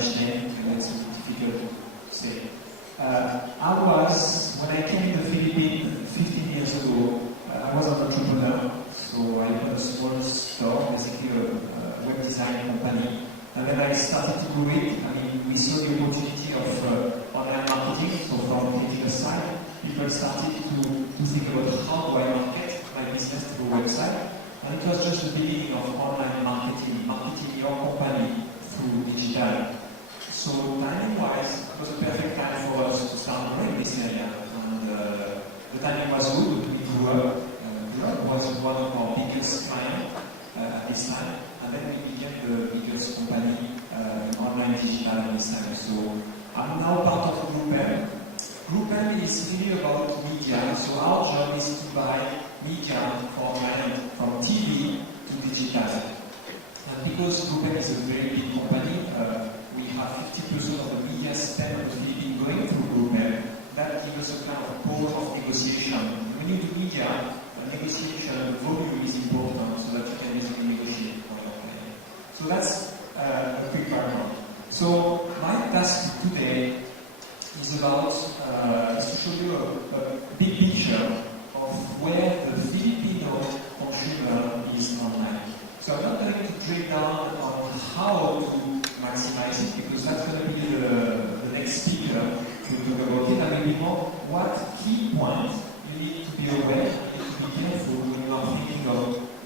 French name, and it's difficult to say. When I came to the Philippines 15 years ago, I was an entrepreneur, so I opened a small store, basically a web design company. And then I started to grow it. We saw the opportunity of online marketing, so from the technical side, people started to think about how do I market my business through a website. And it was just the beginning of online marketing your company through digital. So timing-wise, it was a perfect time for us to start growing this area. And the timing was good. We grew up. GroupM was one of our biggest clients at this time. And then we became the biggest company in online digital at this time. So I'm now part of GroupM. GroupM is really about media. So our job is to buy media for clients from TV to digital. And because GroupM is a very big company, we have 50% of the media spend of the Philippines going through GroupM. That gives us a kind of power of negotiation. When you do media, negotiation, volume is important so that you can basically negotiate for your client. So that's a quick background. So my task today is about is to show you a big picture of where the Filipino consumer is online. So I'm not going to drill down on how to maximize it because that's going to be the next speaker to talk about it. And maybe more what key points you need to be aware, you need to be careful when you are thinking of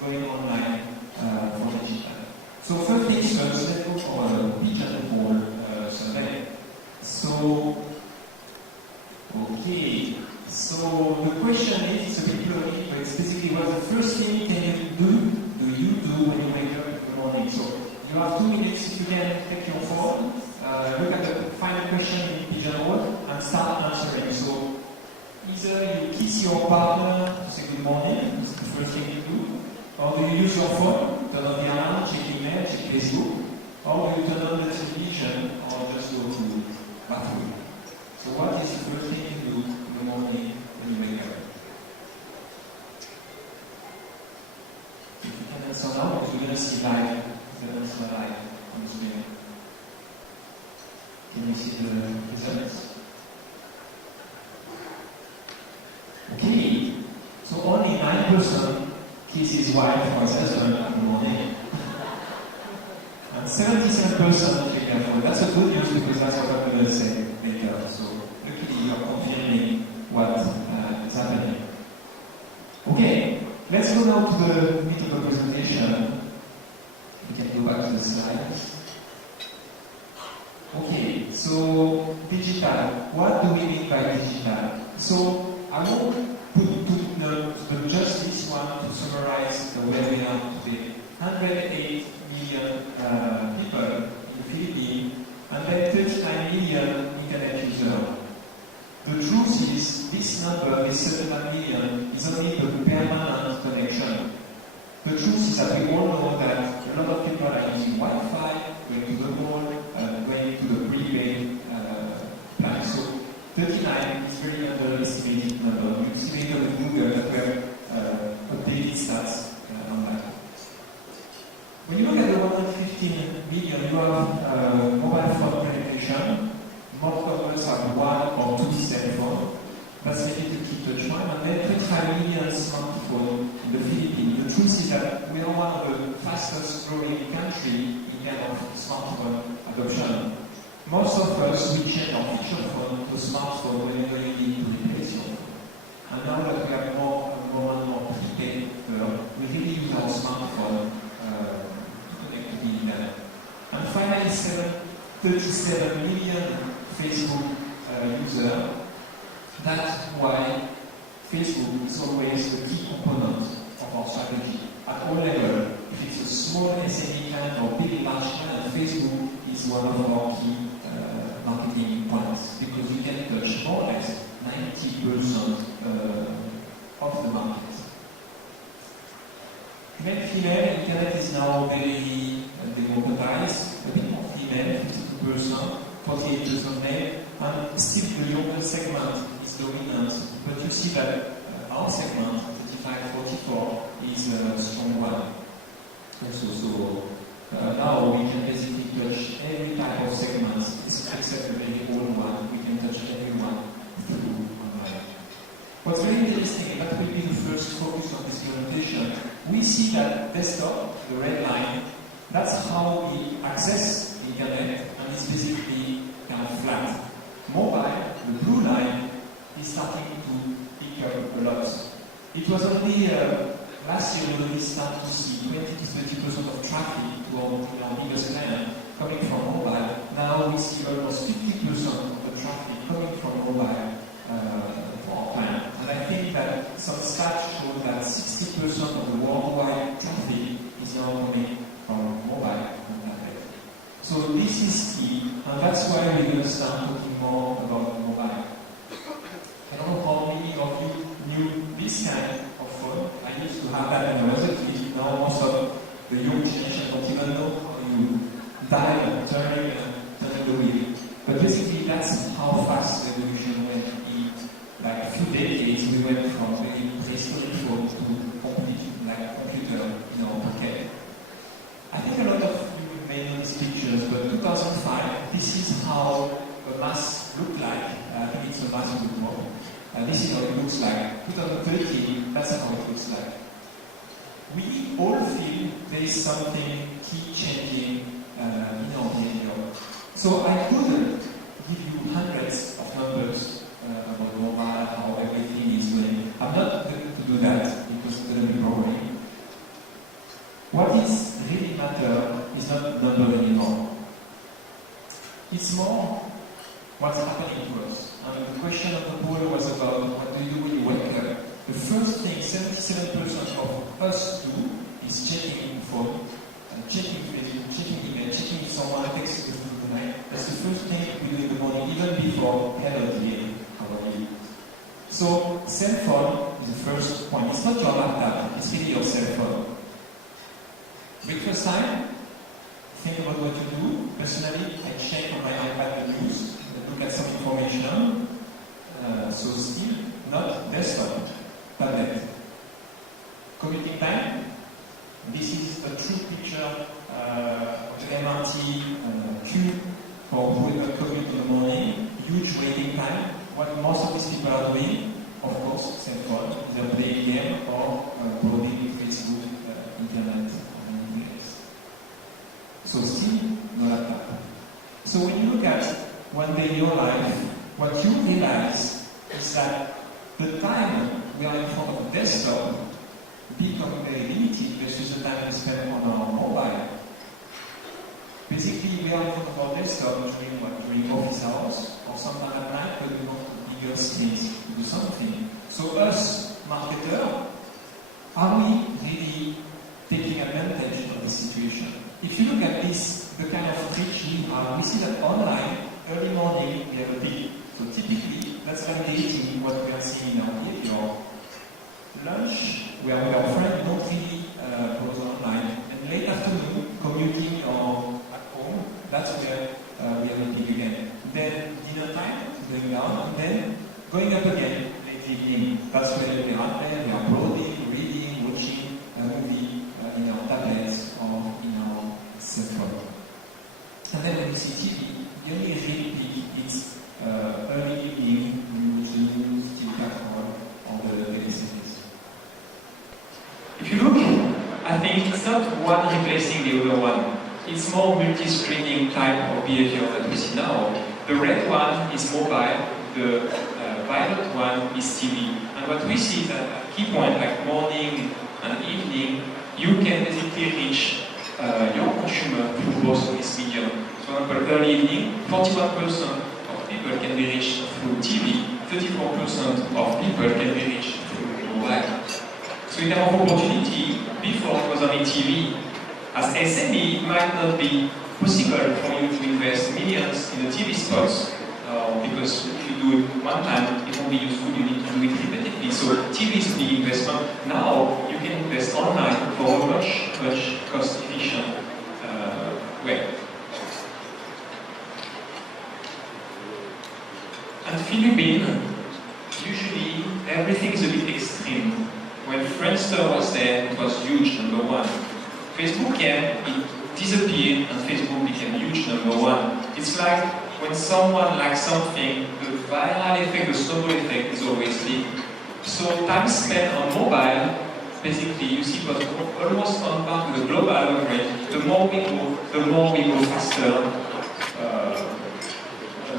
going online for digital. So first things first, let's go for a pigeonhole survey. So, okay. So the question is, it's a bit blurry, but it's basically what the first thing do you do when you wake up in the morning? So you have 2 minutes if you can take your phone, look at the final question in pigeonhole and start answering. So either you kiss your partner to say good morning, that's the first thing you do, or do you use your phone, turn on the alarm, check email, check Facebook, or do you turn on the television, or just go to the bathroom? So what is the first thing you do in the morning when you wake up? If you can answer now, because we're going to see live, the answer live on the screen. Can you see the results? Okay, so only 9% kiss his wife or his husband in the morning. And 77% check their phone. That's a good news because that's what I'm going to say later. So luckily you're confirming what is happening. Okay, let's go now to the meat of the presentation. We can go back to the slides. Okay, so digital. What do we mean by digital? So I won't put just this one to summarize where we are today. 108 million people in the Philippines and then 39 million internet users. The truth is, this number, this 7 million, is only the permanent connection. The truth is that we all know that a lot of people are using Wi-Fi, going to the mall, going to the prepaid plan. So 39 is very underestimated number. You've seen it on Google that were updated stats online. When you look at the 115 million, you have mobile phone penetration. Most of us have 1 or 2 cell phones. That's maybe to keep the one. And then 25 million smartphones in the Philippines. The truth is that we are one of the fastest growing countries in terms of smartphone adoption. Most of us, we change our feature phone to smartphone whenever you need to replace your phone. And now that we have more and more prepaid, we really use our smartphone to connect to the internet. And finally, 37 million Facebook users. That's why Facebook is always the key component of our strategy. At all levels, if it's a small SME client or big large client, Facebook is one of our key marketing points because you can touch more or less 90% of the market. Male-female, internet is now very democratized, a bit more female, 52%, 48% male, and still the younger segment is dominant. But you see that our segment, 35-44, is a strong one. Also, so now we can basically touch every type of segment. except the very old one. We can touch everyone through online. What's very interesting, and that will be the first focus of this presentation, we see that desktop, the red line, that's how we access the internet, and it's basically kind of flat. Mobile, the blue line, is starting to pick up a lot. It was only last year when we started to see 20 to 30% of traffic to our biggest client coming from mobile. Now we see almost 50% of the traffic coming from mobile for our client. And I think that some stats show that 60% of the worldwide traffic is now coming from mobile internet. So this is key, and that's why we're going to start talking more about mobile. I don't know how many of you knew this kind of phone. I used to have that when I was a kid. Now most of the young generation don't even know how you dial, turning the wheel. But basically that's how fast the evolution went. In like a few decades we went from very prehistoric phone to complete like computer in our pocket. I think a lot of you may know these pictures, but 2005, this is how a mass looked like. I think it's a mass report. This is how it looks like. 2030, that's how it looks like. We all feel there is something key changing in our behavior. So I could give you hundreds of numbers about mobile, how everything is going. I'm not going to do that because it's going to be boring. What is really matter is not number anymore. It's more what's happening to us. And the question of the poll was about what do you do when you wake up. The first thing 77% of us do is checking phone, checking Facebook, checking email, checking if someone texts you through the night. That's the first thing we do in the morning, even before hello dear, how are you? So cell phone is the first point. It's not your laptop, it's really your cell phone. Breakfast time, think about what you do. Personally, I check on my iPad the news, look at some information, so still not desktop, tablet. Commuting time, this is a true picture of the MRT queue for commute in the morning, huge waiting time. What most of these people are doing, of course, cell phone, either playing game or browsing Facebook, internet. So still no laptop. So when you look at one day in your life, what you realize is that the time we are in front of a desktop becomes very limited versus the time we spend on our mobile. Basically, we are in front of our desktop during office hours or sometime at night, but we want bigger screens to do something. So us, marketers, are we really taking advantage of the situation? If you look at this, the kind of reach we have, we see that online, early morning, we have a peak. So typically, that's validating what we are seeing in our behavior. Lunch, we are with our friends, don't really go to online. And late afternoon, commuting or at home, that's where we have a peak again. Then dinner time, going down, and then going up again, late evening. That's where we are there, we are browsing, reading, watching a movie in our tablets or in our cell phone. And then when you see TV, the only real peak is early evening, you watch the news, TV or the teleseries. If you look, I think it's not one replacing the other one. It's more multi-screening type of behavior that we see now. The red one is mobile, the violet one is TV. And what we see is that at key point like morning and evening, you can basically reach your consumer through both of these medium. So for example, early evening, 41% of people can be reached through TV, 34% of people can be reached through mobile. So in terms of opportunity, before it was only TV, as SME, it might not be possible for you to invest millions in a TV spots, because if you do it one time, it won't be useful, you need to do it repeatedly. So TV is a big investment. Now, you can invest online for a much cost-efficient way. And Philippines, usually everything is a bit extreme. When Friendster was there, it was huge, number one. Facebook came, it disappeared, and Facebook became huge, number one. It's like when someone likes something, the viral effect, the snowball effect is always big. So time spent on mobile, basically you see it was almost on par with the global average. The more we go faster,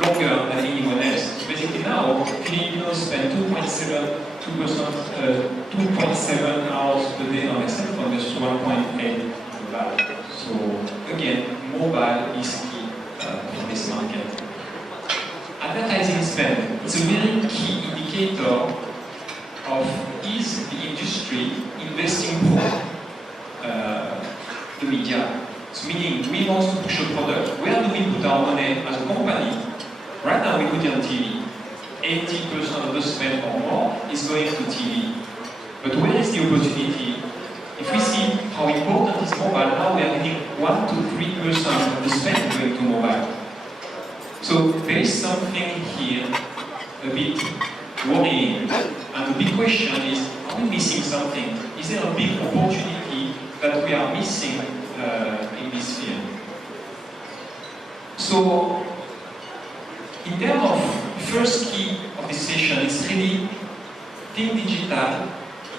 longer than anyone else. So basically now, Filipinos spend 2.7 hours per day on their cell phone versus 1.8 global. So again, mobile is key for this market. Advertising spend is a very key indicator of is the industry investing for the media. So meaning we want to push a product. Where do we put our money as a company? Right now we put it on TV. 80% of the spend or more is going to TV. But where is the opportunity? If we see how important is mobile, now we are getting 1 to 3% of the spend going to mobile. So there is something here a bit worrying. And the big question is, are we missing something? Is there a big opportunity that we are missing in this field? So, in terms of first key of this session, it's really think digital,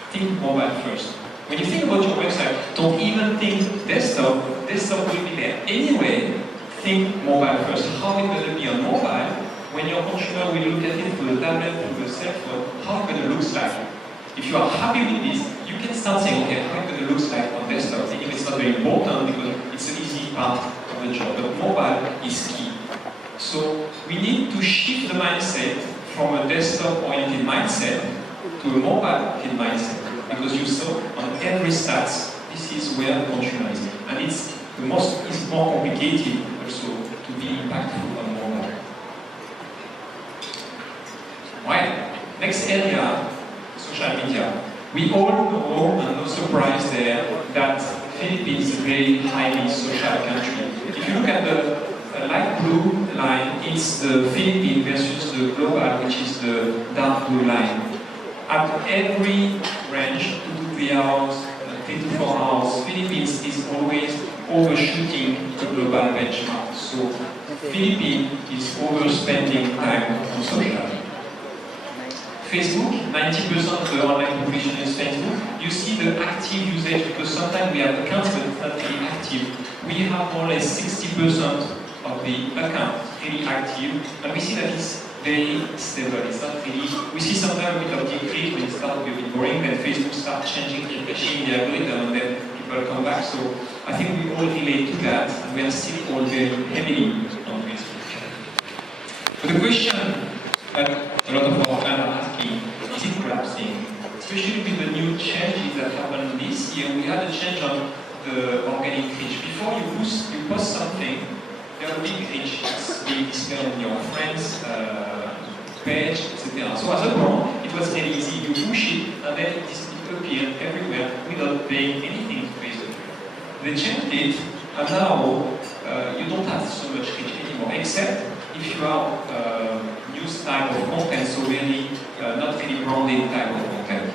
think mobile first. When you think about your website, don't even think desktop. Desktop will be there anyway. Think mobile first. How is it going to be on mobile? When your consumer will look at it through the tablet, through the cell phone, how it's going to look like? If you are happy with this, you can start saying, okay, how it's going to look like on desktop. Even if it's not very important because it's an easy part of the job. But mobile is key. So we need to shift the mindset from a desktop-oriented mindset to a mobile-oriented mindset. Because you saw on every stats, this is where the consumer is. And it's more complicated also to be impactful on mobile. Right, next area, social media. We all know, and no surprise there, that Philippines is a very highly social country. If you look at the light blue line, it's the Philippines versus the global, which is the dark blue line. At every range, 2 to 3 hours, 3 to 4 hours, Philippines is always overshooting the global benchmark. So Philippines is overspending time on social. Facebook, 90% of the online population is Facebook. You see the active usage, because sometimes we have accounts but it's not really active. We have more or less 60% of the account really active, and we see that it's very stable. It's not really, we see sometimes a bit of decrease when it starts to be a bit boring, then Facebook starts changing the algorithm, and then people come back. So I think we all relate to that, and we are still all very heavily on Facebook. But the question that a lot of our fans are asking, is it collapsing? Especially with the new changes that happened this year. We had a change on the organic reach. Before you post something, there are big reach that's being displayed on your friends' page, etc. So as a brand, it was very easy. You push it, and then it appeared everywhere without paying anything to Facebook. They changed it, and now you don't have so much reach anymore, except if you are news type of content, so really not really branded type of content.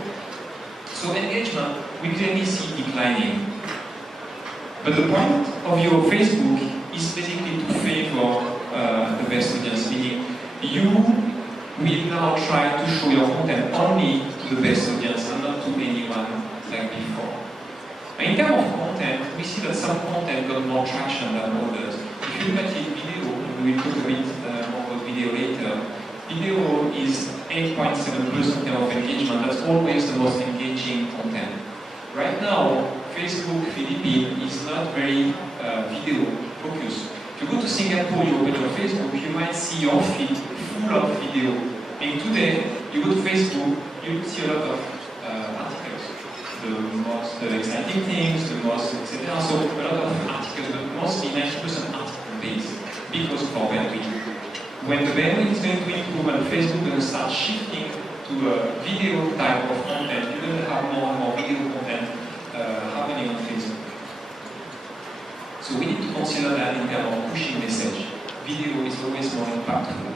So engagement, we clearly see declining. But the point of view of Facebook is basically to favor the best audience, meaning you will now try to show your content only to the best audience and not to anyone like before. In terms of content, we see that some content got more traction than others. If you look at the video, we will talk a bit more about video later. Video is 8.7% of engagement. That's always the most engaging content. Right now, Facebook Philippines is not very video focused. If you go to Singapore, you open your Facebook, you might see your feed full of video. And today, you go to Facebook, you see a lot of articles. The most exciting things, the most, etc. So a lot of articles, but mostly 90% article-based, because of our bandwidth. When the bandwidth is going to improve and Facebook is going to start shifting to a video type of content, you're going to have more and more video content happening on Facebook. So we need to consider that in terms of pushing message. Video is always more impactful.